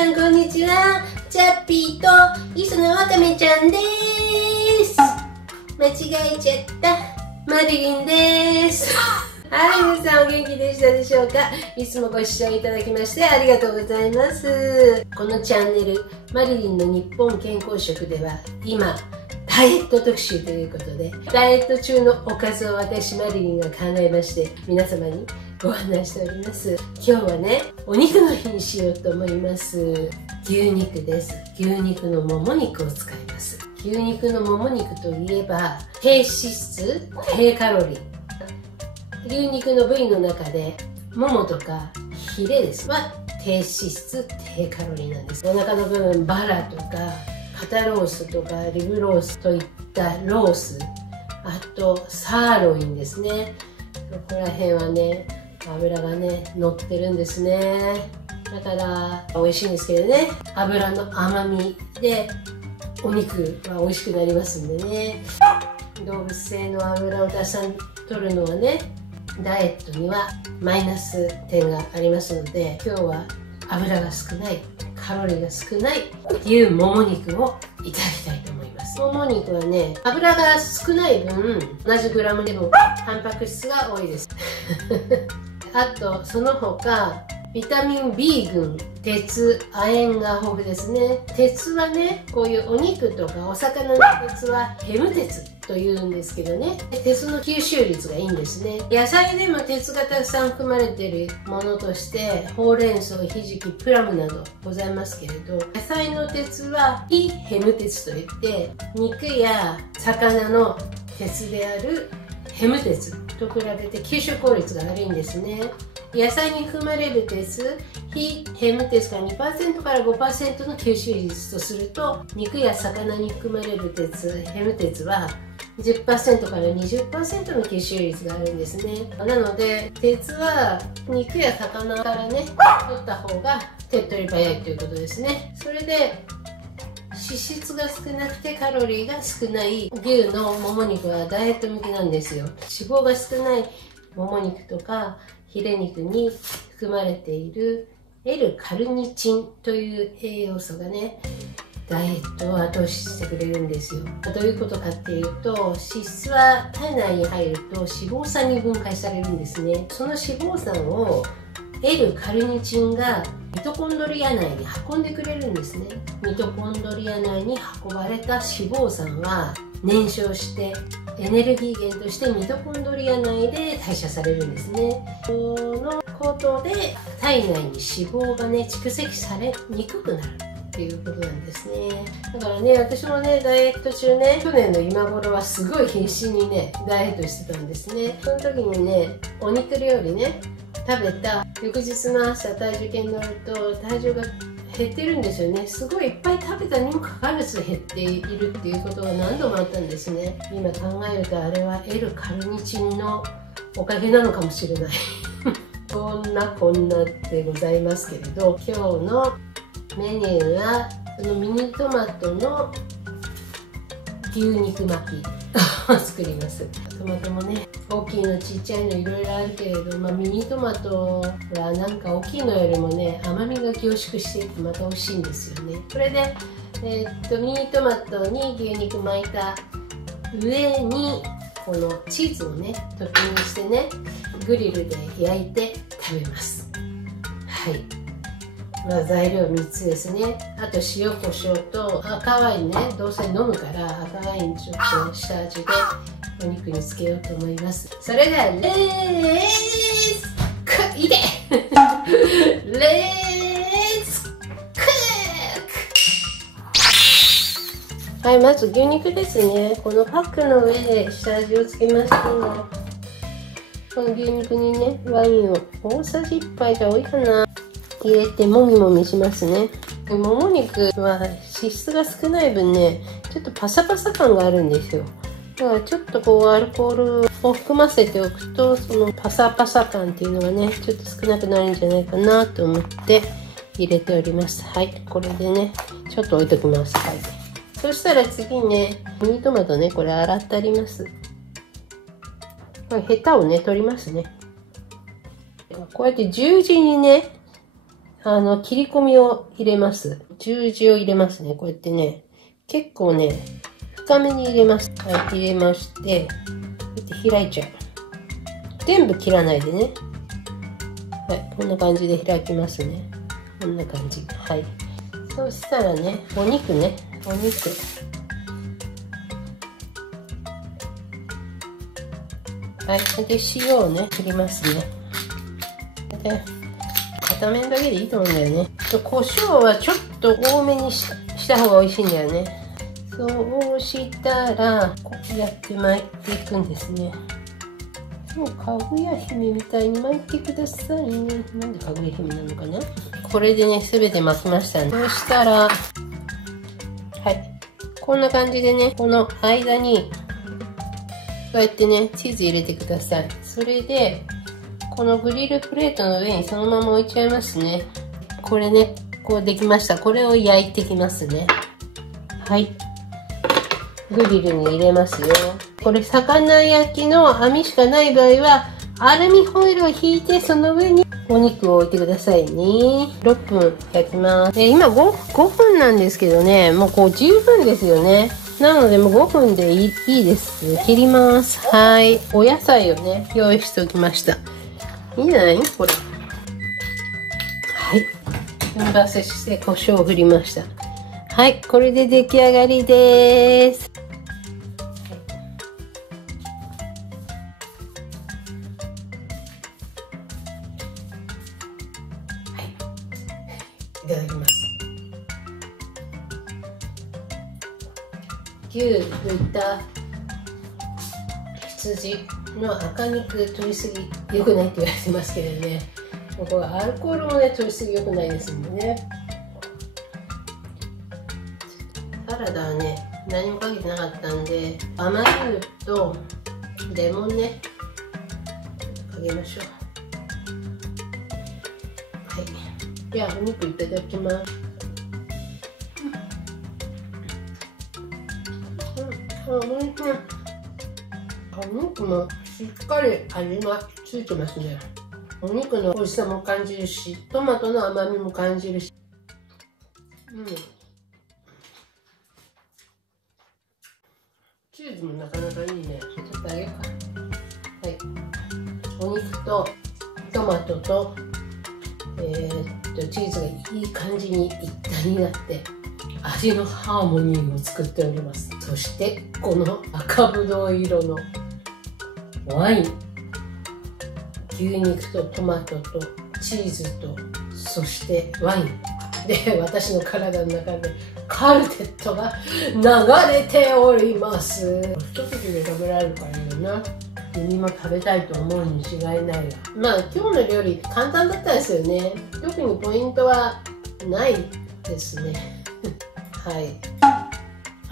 さんこんにちは。チャッピーと磯野わかめちゃんです。間違えちゃったマリリンです。はい、皆さんお元気でしたでしょうか。いつもご視聴いただきましてありがとうございます。このチャンネルマリリンの日本健康食では今ダイエット特集ということで、ダイエット中のおかずを私マリリンが考えまして皆様にご案内しております。今日はね、お肉の日にしようと思います。牛肉です。牛肉のもも肉を使います。牛肉のもも肉といえば低脂質低カロリー、牛肉の部位の中でももとかヒレですは低脂質低カロリーなんです。お腹の部分、バラとか肩ロースとかリブロースといったロース、あとサーロインですね。ここら辺はね、脂がね乗ってるんですね。だから美味しいんですけどね、脂の甘みでお肉は美味しくなりますんでね。動物性の脂を取るのはね、ダイエットにはマイナス点がありますので、今日は油が少ない、カロリーが少ない牛もも肉をいただきたいと思います。もも肉はね、油が少ない分同じグラムでもタンパク質が多いですあとその他ビタミン B 群、鉄、亜鉛が豊富ですね。鉄はね、こういうお肉とかお魚の鉄はヘム鉄というんですけどね、鉄の吸収率がいいんですね。野菜でも鉄がたくさん含まれているものとしてほうれん草、ひじき、プラムなどございますけれど、野菜の鉄は非ヘム鉄といって肉や魚の鉄であるヘム鉄と比べて吸収効率が悪いんですね。野菜に含まれる鉄、非ヘム鉄が 2% から 5% の吸収率とすると、肉や魚に含まれる鉄、ヘム鉄は 10% から 20% の吸収率があるんですね。なので鉄は肉や魚からね取った方が手っ取り早いということですね。それで脂質が少なくてカロリーが少ない牛のもも肉はダイエット向きなんですよ。脂肪が少ないもも肉とかヒレ肉に含まれている L カルニチンという栄養素がね、ダイエットを後押ししてくれるんですよ。どういうことかっていうと、脂質は体内に入ると脂肪酸に分解されるんですね。その脂肪酸を L カルニチンがミトコンドリア内に運んでくれるんですね。ミトコンドリア内に運ばれた脂肪酸は燃焼してエネルギー源としてミトコンドリア内で代謝されるんですね。そのことで体内に脂肪がね蓄積されにくくなるっていうことなんですね。だからね、私もねダイエット中ね、去年の今頃はすごい必死にねダイエットしてたんですね。その時にね、お肉料理ね食べた翌日の朝体重計に乗ると体重が減ってるんですよね。すごいいっぱい食べたにもかかわらず減っているっていうことが何度もあったんですね。今考えるとあれは L カルニチンのおかげなのかもしれないこんなでございますけれど、今日のメニューはそのミニトマトの牛肉巻きを作ります。トマトもね、大きいのちっちゃいのいろいろあるけれど、ミニトマトはなんか大きいのよりもね甘みが凝縮していてまた美味しいんですよね。これで、ミニトマトに牛肉巻いた上にこのチーズをねトッピングしてねグリルで焼いて食べます。はい、材料3つですね。あと塩コショウと赤ワインね、どうせ飲むから赤ワインちょっと下味でお肉につけようと思います。それではレースクいでレースクック。はい、まず牛肉ですね。このパックの上で下味をつけますと、この牛肉にねワインを大さじ1杯じゃ多いかな入れてもみもみしますね。もも肉は脂質が少ない分ねちょっとパサパサ感があるんですよ。だからちょっとこうアルコールを含ませておくとそのパサパサ感っていうのがねちょっと少なくなるんじゃないかなと思って入れております。はい、これでねちょっと置いときます。はい、そしたら次ねミニトマトね、これ洗ってあります。これヘタをね取りますね。こうやって十字にね切り込みを入れます。十字を入れますね。こうやってね、結構ね、深めに入れます。はい、入れまして、こうやって開いちゃう。全部切らないでね。はい、こんな感じで開きますね。こんな感じ。はい。そうしたらね、お肉ね、お肉。はい、で、塩をね、振りますね。で、片面だけでいいと思うんだよね。胡椒はちょっと多めにした方が美味しいんだよね。そうしたら、こうやって巻いていくんですね。もうかぐや姫みたいに巻いてくださいね。なんでかぐや姫なのかな。これでね、すべて巻きましたね。そうしたら、はい。こんな感じでね、この間に、こうやってね、チーズ入れてください。それで、このグリルプレートの上にそのまま置いちゃいますね。これね、こうできました。これを焼いてきますね。はい。グリルに入れますよ。これ、魚焼きの網しかない場合は、アルミホイルを引いて、その上にお肉を置いてくださいね。6分焼きます。今5分なんですけどね、もうこう十分ですよね。なのでもう5分でいいです。切ります。はい。お野菜をね、用意しておきました。いいんじゃないこれ。はい。分ばせして胡椒を振りました。はい。これで出来上がりです。いただきます。牛、豚、羊の赤肉取りすぎ良くないって言われてますけどね。これアルコールもね取りすぎ良くないですんでね。サラダはね何もかけてなかったんで、甘酢とレモンねかけましょう。はい。ではお肉いただきます。お肉もしっかり味がついてますね。お肉の美味しさも感じるし、トマトの甘みも感じるし、チーズもなかなかいいね。ちょっとあげるか。はい。お肉とトマトとチーズがいい感じに一体になって味のハーモニーを作っております。そしてこの赤ぶどう色のワイン、牛肉とトマトとチーズとそしてワインで、私の体の中でカルテットが流れております。一口で食べられるからいいよな。君も食べたいと思うに違いないが、まあ今日の料理簡単だったですよね。特にポイントはないですねはい。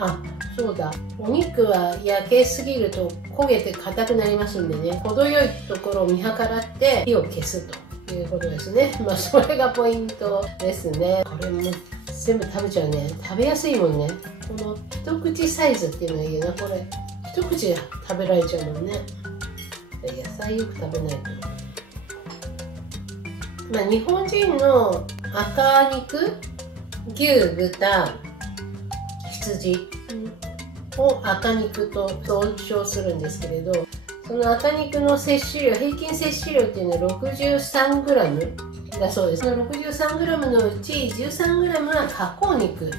あ、そうだ。お肉は焼けすぎると焦げて硬くなりますんでね、程よいところを見計らって火を消すということですね。まあそれがポイントですね。これも全部食べちゃうね。食べやすいもんね。この一口サイズっていうのがいいな。これ一口で食べられちゃうもんね。野菜よく食べないと。まあ日本人の赤肉、牛、豚、羊を赤肉と総称するんですけれど、その赤肉の摂取量、平均摂取量っていうのは 63g だそうです。その 63g のうち 13g は加工肉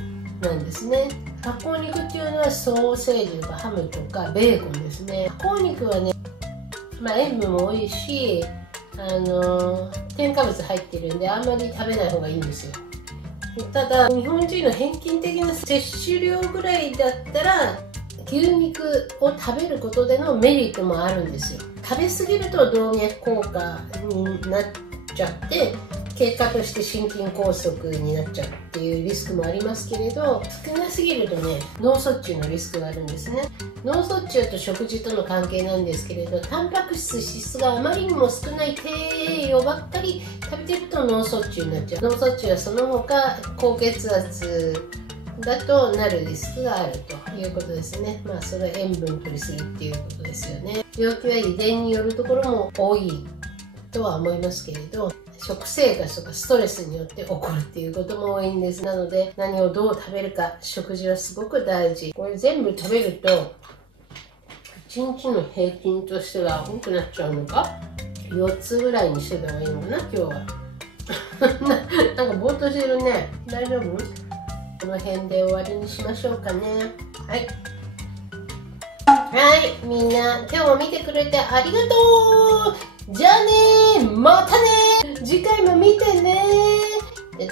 なんですね。加工肉っていうのはソーセージとかハムとかベーコンですね。加工肉はね、まあ塩分も多いし、添加物入ってるんであんまり食べない方がいいんですよ。ただ日本人の平均的な摂取量ぐらいだったら牛肉を食べることでのメリットもあるんですよ。食べ過ぎると動脈硬化になっちゃって結果として心筋梗塞になっちゃうっていうリスクもありますけれど、少なすぎるとね脳卒中のリスクがあるんですね。脳卒中と食事との関係なんですけれど、タンパク質脂質があまりにも少ない低栄養ばっかり食べてると脳卒中になっちゃう。脳卒中はその他高血圧だとなるリスクがあるということですね。まあそれは塩分取りすぎっていうことですよね。病気は遺伝によるところも多いとは思いますけれど、食生活とかストレスによって起こるっていうことも多いんです。なので何をどう食べるか、食事はすごく大事。これ全部食べると1日の平均としては多くなっちゃうのか、4つぐらいにしてた方がいいのかな今日は。なんかぼーっとしてるね。大丈夫？この辺で終わりにしましょうかね。はい。はい、みんな今日も見てくれてありがとう。じゃあねー、またねー。次回も見てねー。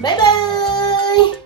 バイバーイ。